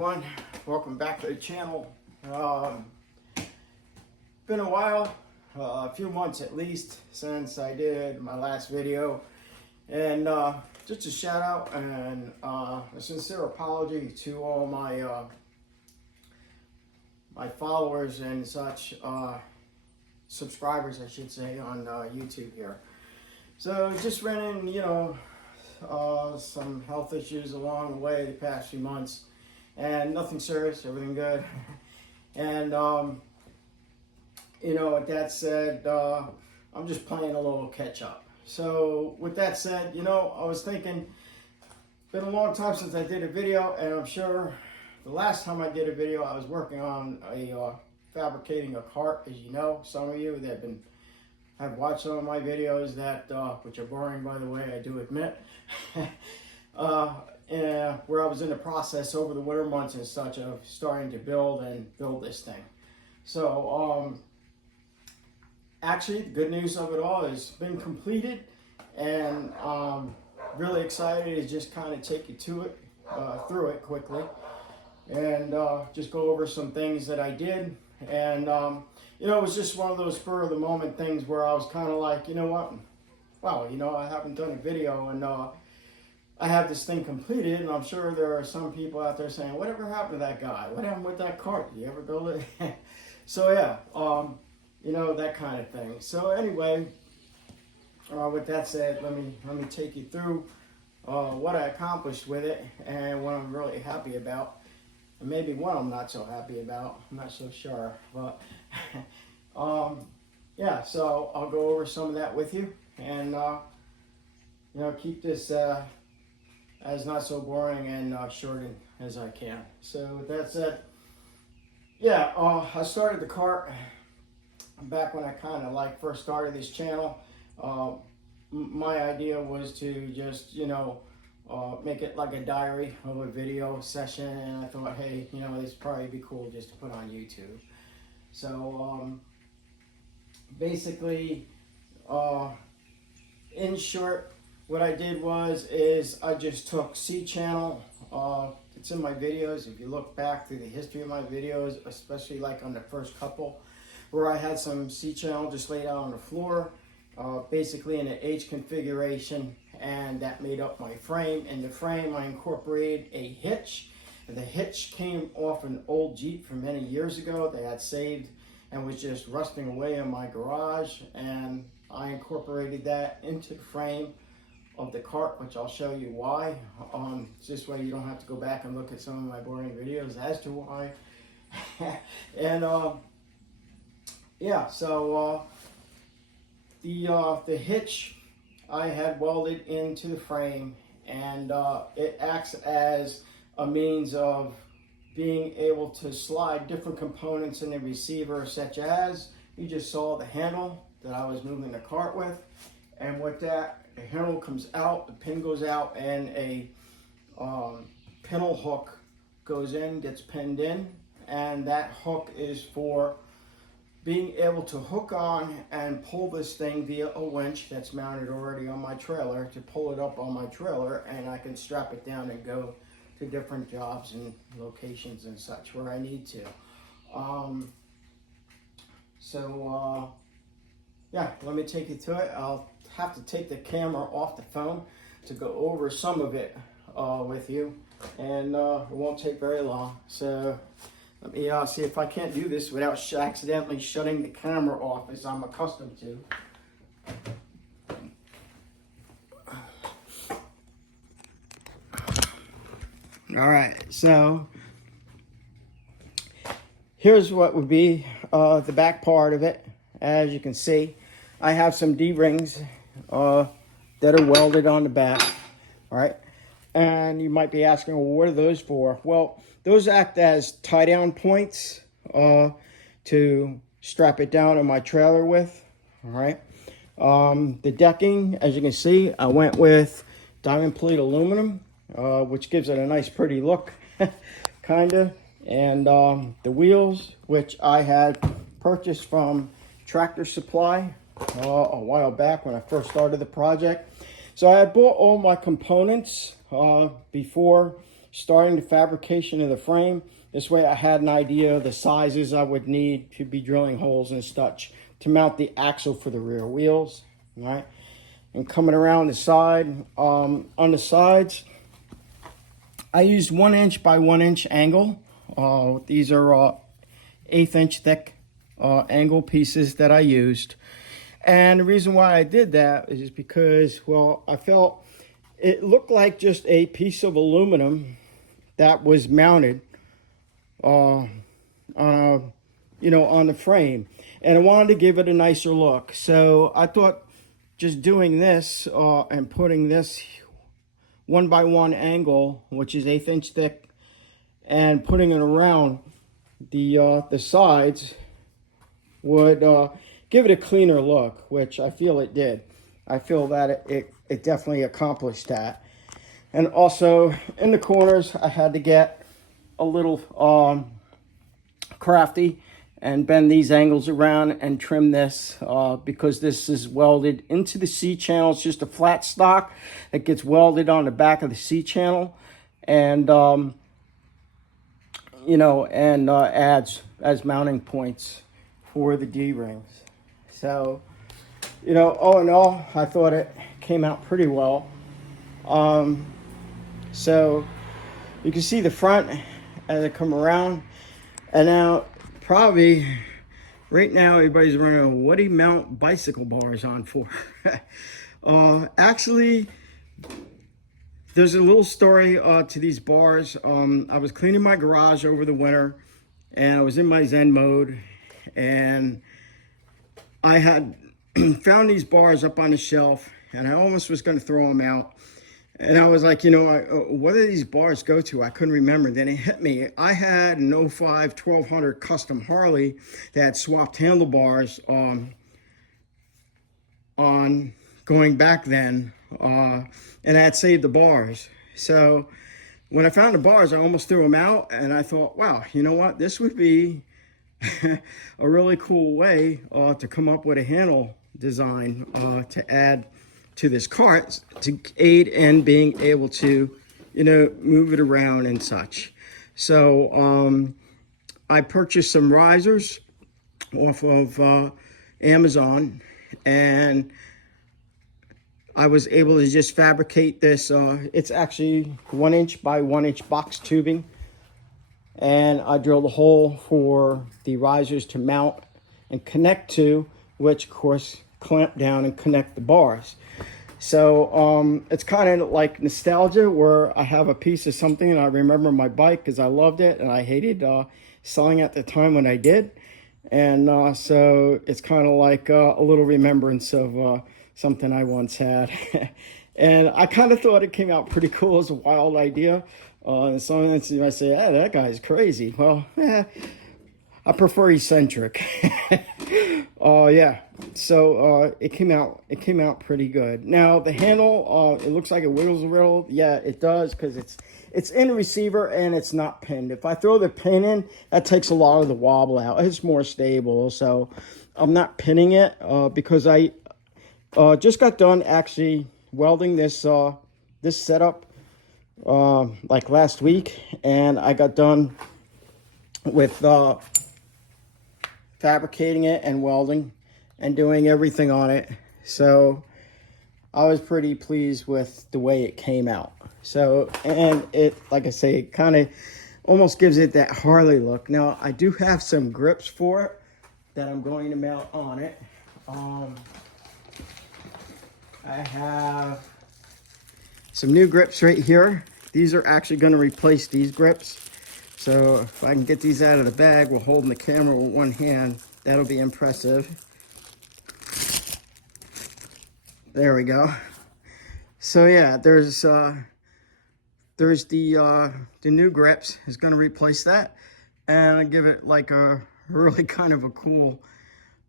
everyone, welcome back to the channel. Been a while, a few months at least since I did my last video, and just a shout out and a sincere apology to all my my followers and such, subscribers I should say, on YouTube here. So just ran in, some health issues along the way the past few months, and nothing serious, everything good. And with that said, I'm just playing a little catch up. So with that said, I was thinking, been a long time since I did a video, and I'm sure the last time I did a video I was working on fabricating a cart. As you know, some of you that have watched some of my videos that which are boring, by the way, I do admit, where I was in the process over the winter months and such of starting to build this thing. So actually, the good news of it all has been completed, and really excited to just kind of take you through it quickly, and just go over some things that I did. And it was just one of those spur of the moment things where I was kind of like, wow, I haven't done a video, and I have this thing completed, and I'm sure there are some people out there saying, whatever happened to that guy? What happened with that cart? Did you ever build it? So yeah, that kind of thing. So anyway, with that said, let me take you through what I accomplished with it and what I'm really happy about. And maybe what I'm not so happy about, I'm not so sure, but yeah, so I'll go over some of that with you, and keep this as not so boring and short as I can. So with that said, yeah, I started the cart back when I kind of first started this channel. My idea was to just make it like a diary of a video session, and I thought, hey, this would probably be cool just to put on YouTube. So basically, in short, what I did is I just took C channel. It's in my videos. If you look back through the history of my videos, especially like on the first couple, where I had some C channel just laid out on the floor, basically in an H configuration, and that made up my frame. In the frame, I incorporated a hitch. The hitch came off an old Jeep from many years ago that I had saved and was just rusting away in my garage, and I incorporated that into the frame of the cart, which I'll show you why. This way you don't have to go back and look at some of my boring videos as to why. And yeah, so the hitch I had welded into the frame, and it acts as a means of being able to slide different components in the receiver, such as you just saw the handle that I was moving the cart with. And with that, the handle comes out, the pin goes out, and a pintle hook goes in, gets pinned in, and that hook is for being able to hook on and pull this thing via a winch that's mounted already on my trailer, to pull it up on my trailer, and I can strap it down and go to different jobs and locations and such where I need to. Yeah, let me take you to it. I'll have to take the camera off the phone to go over some of it with you, and it won't take very long. So let me see if I can't do this without accidentally shutting the camera off, as I'm accustomed to. All right, so here's what would be the back part of it. As you can see, I have some D-rings that are welded on the back, all right? And you might be asking, well, what are those for? Well, those act as tie-down points to strap it down on my trailer with, all right? The decking, as you can see, I went with diamond plate aluminum, which gives it a nice pretty look, kind of. And the wheels, which I had purchased from Tractor Supply a while back when I first started the project. So I had bought all my components before starting the fabrication of the frame. This way I had an idea of the sizes I would need to be drilling holes and such to mount the axle for the rear wheels. All right, and coming around the side, on the sides, I used 1 inch by 1 inch angle. These are 1/8 inch thick angle pieces that I used. And the reason why I did that is because, well, I felt it looked like just a piece of aluminum that was mounted on the frame. And I wanted to give it a nicer look. So I thought just doing this and putting this 1 by 1 angle, which is 1/8 inch thick, and putting it around the sides would give it a cleaner look, which I feel it did. I feel that it definitely accomplished that. And also in the corners, I had to get a little crafty and bend these angles around and trim this because this is welded into the C-channel. It's just a flat stock that gets welded on the back of the C-channel, and adds as mounting points for the D-rings. So, all in all, I thought it came out pretty well. So you can see the front as I come around, and now probably right now everybody's wondering, what do you mount bicycle bars on for? Actually, there's a little story to these bars. I was cleaning my garage over the winter, and I was in my Zen mode, and I had found these bars up on the shelf, and I almost was going to throw them out. And I was like, what do these bars go to? I couldn't remember. Then it hit me. I had an 05 1200 custom Harley that had swapped handlebars on going back then, and I had saved the bars. So when I found the bars, I almost threw them out, and I thought, wow, you know what? This would be a really cool way to come up with a handle design to add to this cart to aid in being able to, move it around and such. So I purchased some risers off of Amazon, and I was able to just fabricate this. It's actually 1 inch by 1 inch box tubing, and I drilled a hole for the risers to mount and connect to, which of course clamp down and connect the bars. So it's kind of like nostalgia, where I have a piece of something and I remember my bike because I loved it and I hated selling at the time when I did. And so it's kind of like a little remembrance of something I once had. And I kind of thought it came out pretty cool as a wild idea. And sometimes you might say, hey, that guy's crazy. Well, I prefer eccentric. Yeah. So it came out pretty good. Now the handle, it looks like it wiggles a little. Yeah, it does, because it's in the receiver and it's not pinned. If I throw the pin in, that takes a lot of the wobble out. It's more stable. So I'm not pinning it because I just got done actually welding this this setup like last week, and I got done with fabricating it and welding and doing everything on it. So I was pretty pleased with the way it came out. So, and it, like I say, it kind of almost gives it that Harley look. Now I do have some grips for it that I'm going to mount on it. I have some new grips right here. These are actually going to replace these grips. So if I can get these out of the bag while holding the camera with one hand, that'll be impressive. There we go. So yeah, there's the new grips is going to replace that and give it like a really kind of a cool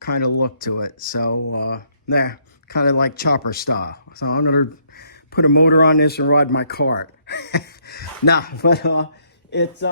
kind of look to it. So there, kind of like chopper style. So I'm going to put a motor on this and ride my cart. Nah, but it's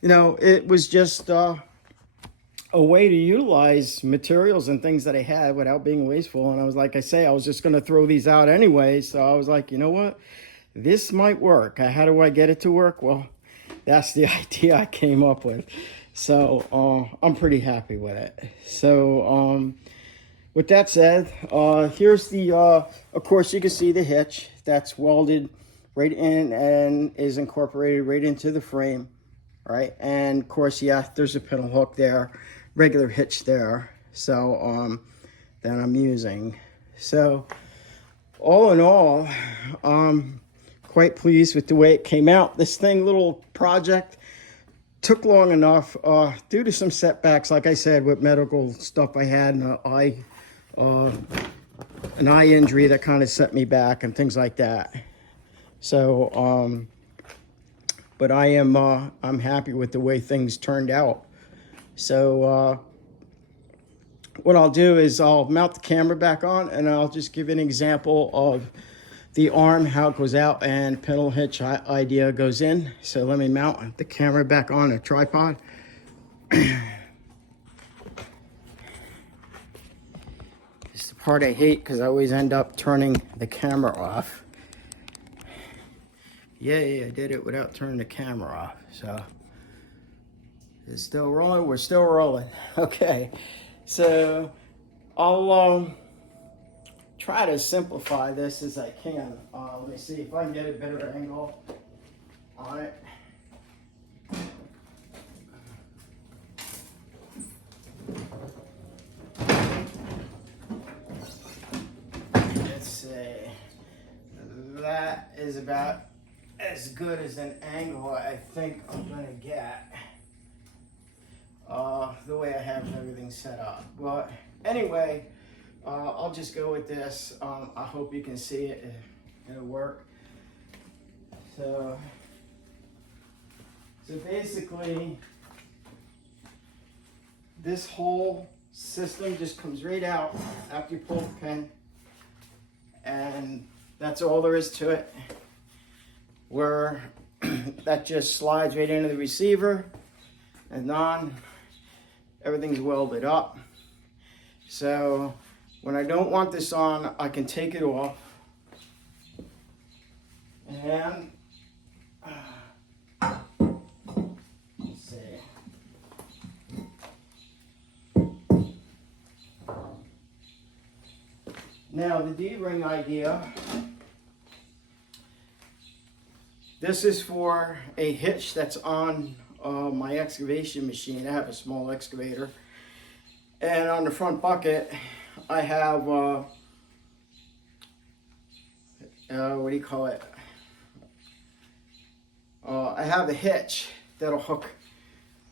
it was just a way to utilize materials and things that I had without being wasteful. And I was, like I say, I was just going to throw these out anyway. So I was like, you know what? this might work. How do I get it to work? Well, that's the idea I came up with. So I'm pretty happy with it. So with that said, here's the, of course you can see the hitch that's welded right in and is incorporated right into the frame, right? And of course, yeah, there's a pintle hook there, regular hitch there. So that I'm using. So all in all, quite pleased with the way it came out. This little project took long enough due to some setbacks, like I said, with medical stuff I had, and an eye injury that kind of set me back and things like that. So, but I'm happy with the way things turned out. So, what I'll do is I'll mount the camera back on, and I'll just give an example of the arm, how it goes out, and pintle hitch idea goes in. So let me mount the camera back on a tripod. This is the part I hate because I always end up turning the camera off. Yay, I did it without turning the camera off. So it's still rolling. We're still rolling. Okay, so I'll try to simplify this as I can. Let me see if I can get a better angle on it. Let's see. That is about as good as an angle I think I'm gonna get. The way I have everything set up. But anyway, I'll just go with this. I hope you can see it. It'll work. So basically, this whole system just comes right out after you pull the pin, and that's all there is to it. Where that just slides right into the receiver, and on everything's welded up. So when I don't want this on, I can take it off, and let's see. Now the D-ring idea, this is for a hitch that's on my excavation machine. I have a small excavator, and on the front bucket I have, what do you call it? I have a hitch that'll hook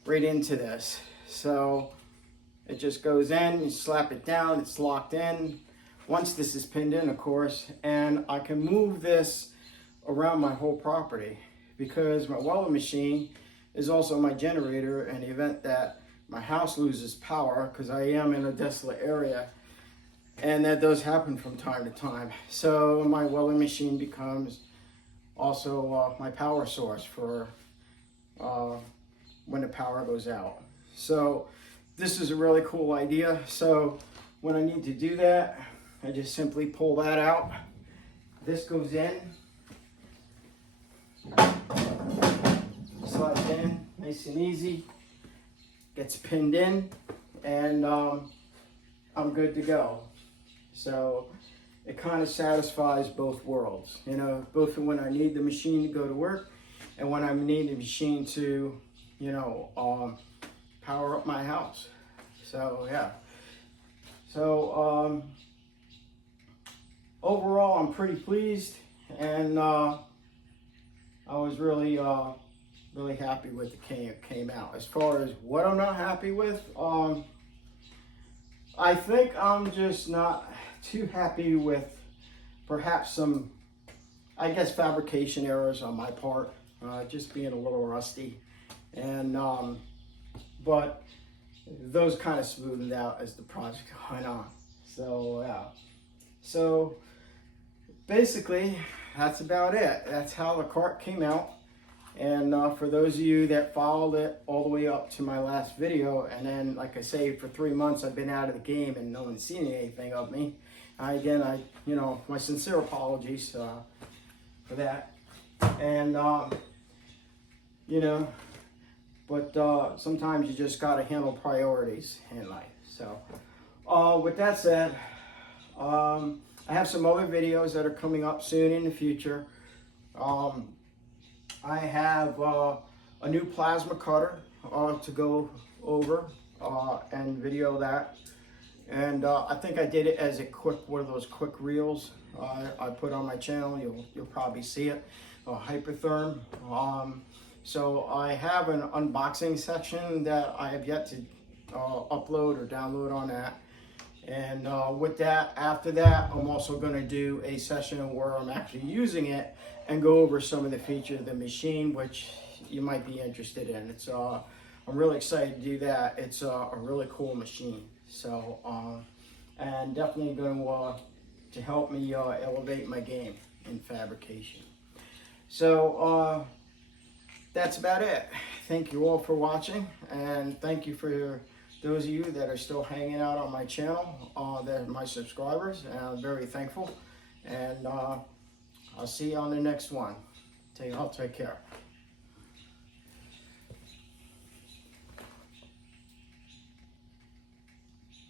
right into this. So it just goes in, you slap it down, it's locked in. Once this is pinned in, of course, and I can move this around my whole property because my welding machine is also my generator in the event that my house loses power, because I am in a desolate area. And that does happen from time to time. So my welding machine becomes also my power source for when the power goes out. So this is a really cool idea. So when I need to do that, I just simply pull that out. This goes in. Slides in, nice and easy. Gets pinned in, and I'm good to go. So it kind of satisfies both worlds, you know, both when I need the machine to go to work and when I need the machine to, you know, power up my house. So yeah. So overall, I'm pretty pleased, and I was really really happy with it came out. As far as what I'm not happy with, I think I'm just not too happy with perhaps some, I guess, fabrication errors on my part, just being a little rusty, and but those kind of smoothed out as the project went on. So yeah, so basically that's about it. That's how the cart came out. And for those of you that followed it all the way up to my last video, and then, like I say, for 3 months I've been out of the game and no one's seen anything of me. Again, you know, my sincere apologies for that. And you know, but sometimes you just got to handle priorities in life. So with that said, I have some other videos that are coming up soon in the future. I have a new plasma cutter to go over and video that. And I think I did it as a quick, one of those quick reels I put on my channel. You'll probably see it, Hypertherm. So I have an unboxing section that I have yet to upload or download on that. And with that, after that, I'm also going to do a session where I'm actually using it and go over some of the features of the machine, which you might be interested in. It's I'm really excited to do that. It's a really cool machine. So and definitely going to help me elevate my game in fabrication. So that's about it. Thank you all for watching, and thank you for those of you that are still hanging out on my channel. They're my subscribers, and I'm very thankful. And I'll see you on the next one. I'll take care.